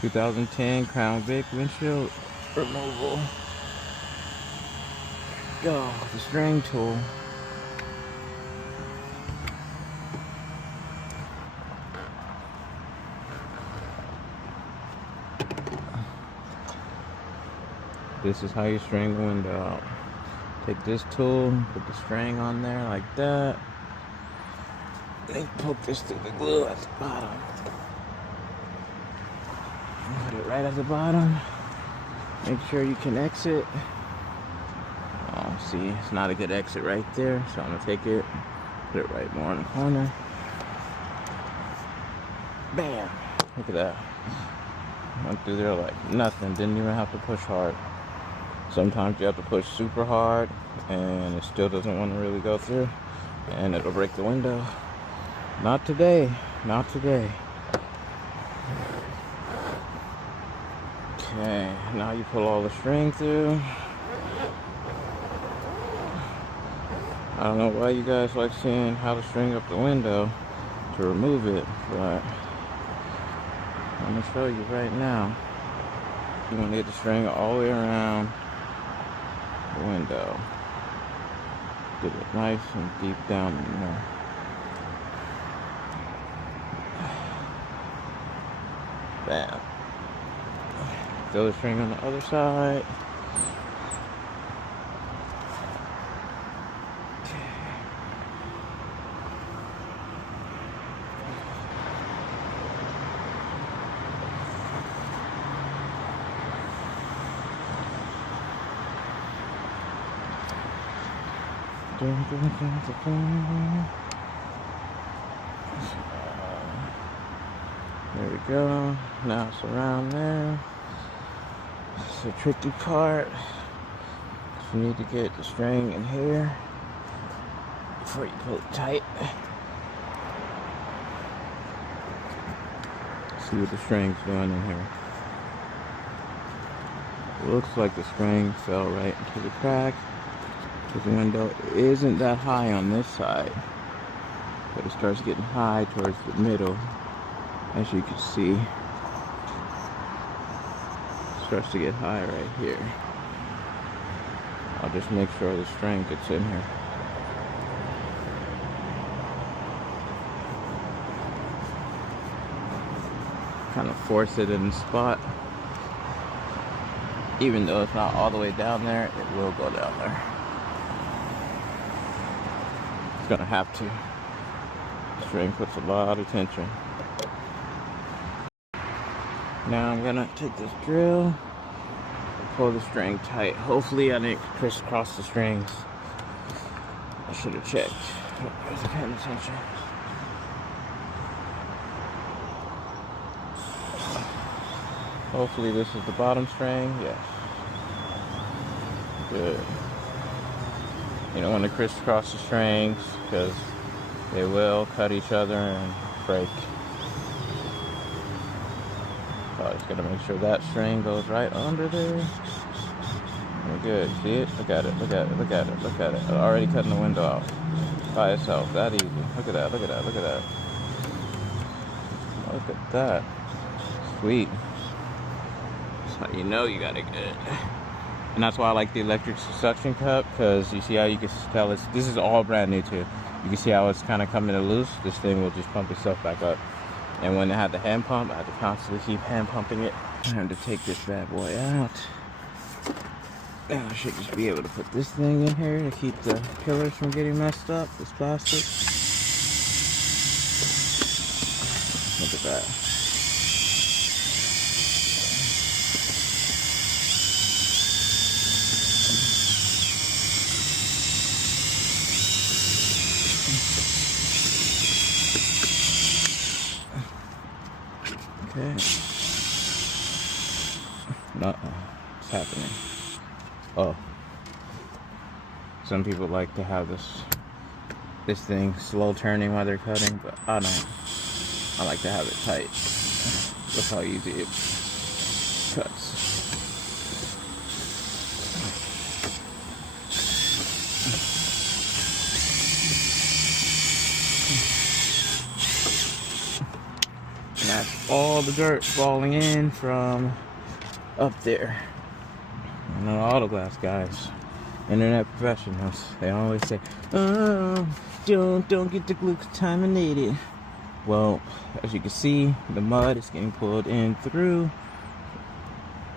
2010 Crown Vic windshield removal. Go, the string tool. This is how you string the window out. Take this tool, put the string on there like that. Then poke this through the glue at the bottom. Put it right at the bottom. Make sure you can exit. Oh, see, it's not a good exit right there, so I'm gonna take it, put it right more in the corner. Bam! Look at that. Went through there like nothing. Didn't even have to push hard. Sometimes you have to push super hard and it still doesn't want to really go through and it'll break the window. Not today. Not today. Okay, now you pull all the string through. I don't know why you guys like seeing how to string up the window to remove it, but I'm going to show you right now. You're going to get the string all the way around the window. Get it nice and deep down in there. Bam. Throw the string on the other side. There we go. Now it's around there. It's a tricky part. You need to get the string in here before you pull it tight. See what the string's doing in here. It looks like the string fell right into the crack. The window isn't that high on this side, but it starts getting high towards the middle, as you can see. It starts to get high right here. I'll just make sure the string gets in here. Kind of force it in the spot. Even though it's not all the way down there, it will go down there. Gonna have to. The string puts a lot of tension. Now I'm gonna take this drill and pull the string tight. Hopefully I didn't crisscross the strings. I should have checked. I wasn't paying attention. Hopefully this is the bottom string. Yes. Good. You don't want to crisscross the strings because they will cut each other and break. So I just gotta make sure that string goes right under there. We're good. See it? Look at it. Look at it. Look at it. Look at it. Already cutting the window out by itself. That easy. Look at that. Look at that. Look at that. Look at that. Sweet. That's how you know you got it good. And that's why I like the electric suction cup, because you see how you can tell this is all brand new too. You can see how it's kind of coming loose. This thing will just pump itself back up. And when I had the hand pump, I had to constantly keep hand pumping it. Time to take this bad boy out. Now I should just be able to put this thing in here to keep the pillars from getting messed up, this plastic. Look at that. Okay. It's happening. Oh. Some people like to have this thing slow turning while they're cutting, but I don't. I like to have it tight. Look how easy it cuts. that's all the dirt falling in from up there. And the auto glass guys, internet professionals, they always say, oh, don't get the glue contaminated. Well, as you can see, the mud is getting pulled in through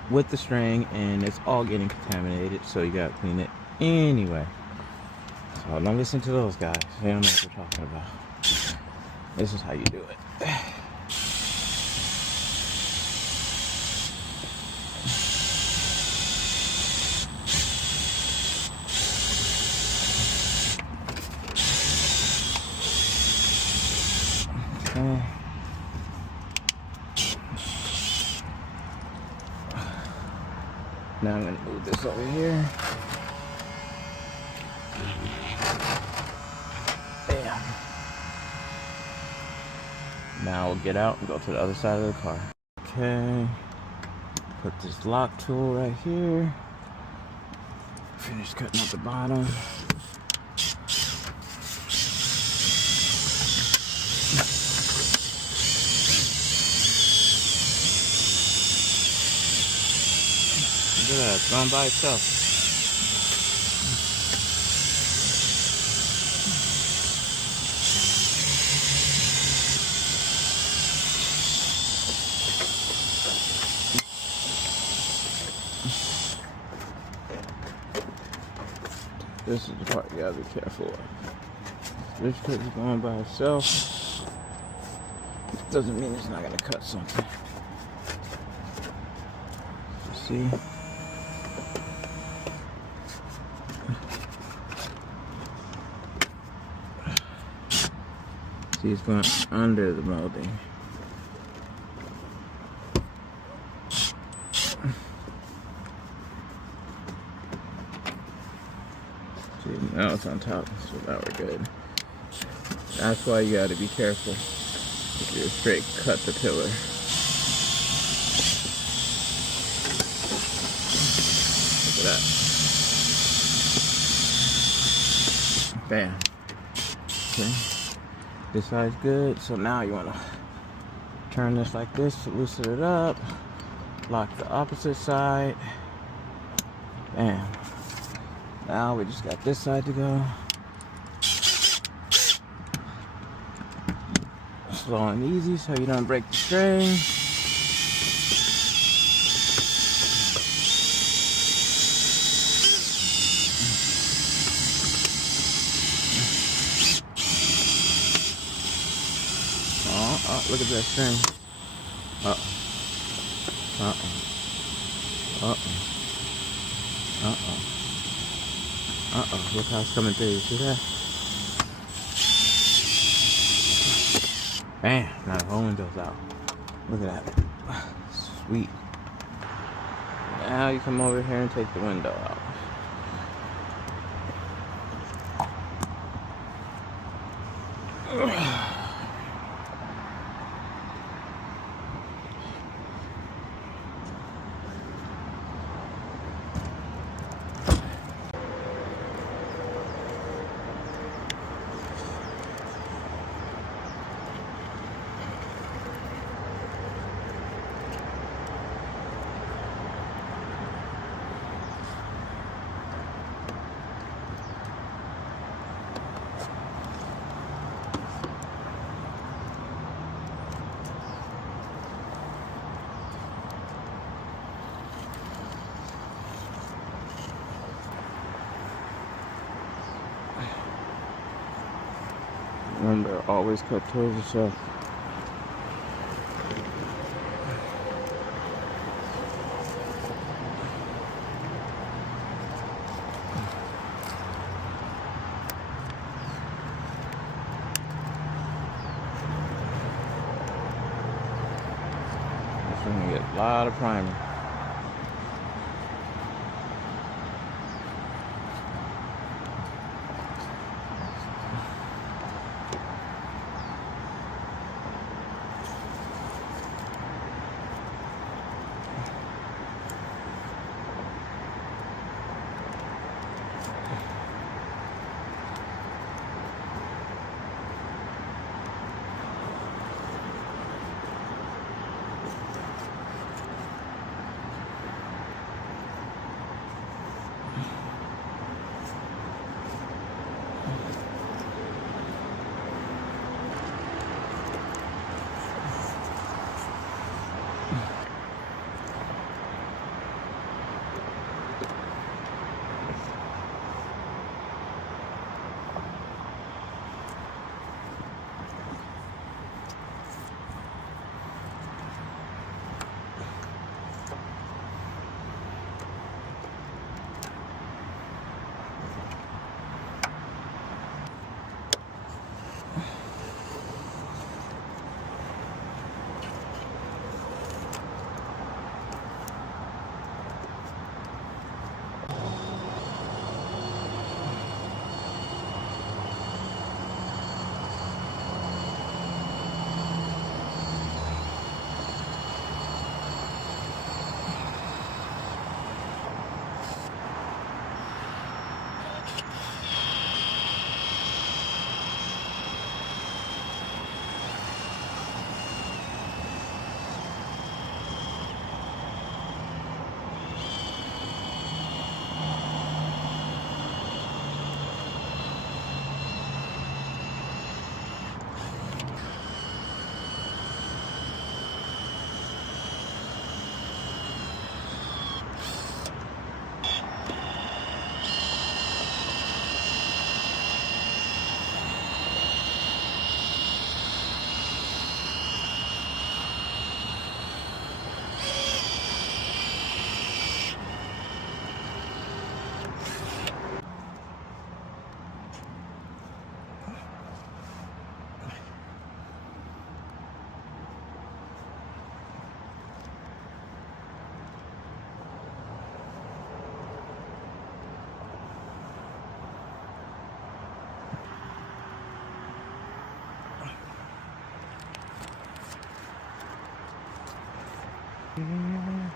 with the string, and it's all getting contaminated, so you gotta clean it anyway. So don't listen to those guys, they don't know what they're talking about. This is how you do it. Okay. Now I'm going to move this over here. Bam. Now we'll get out and go to the other side of the car. Okay. Put this lock tool right here. Finish cutting out the bottom. Look at that, it's gone by itself. This is the part you gotta be careful of. Just because it's going by itself doesn't mean it's not gonna cut something. See? See, it's going under the molding. See, now it's on top, so now we're good. That's why you gotta be careful if you straight cut the pillar. Look at that. Bam. Okay. This side's good, so now you want to turn this like this to loosen it up. Lock the opposite side. Bam. Now we just got this side to go. Slow and easy so you don't break the string. Oh, look at that string. Uh-oh. Uh-oh. Uh-oh. Uh-oh. Uh-oh. Look how it's coming through. You see that? Bam. Now the whole window's out. Look at that. Sweet. Now you come over here and take the window out. Remember, always cut towards yourself. That's when you get a lot of primer. Yeah.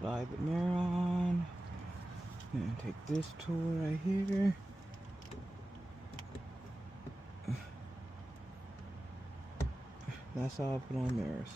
Slide the mirror on. And take this tool right here. That's how I put on mirrors.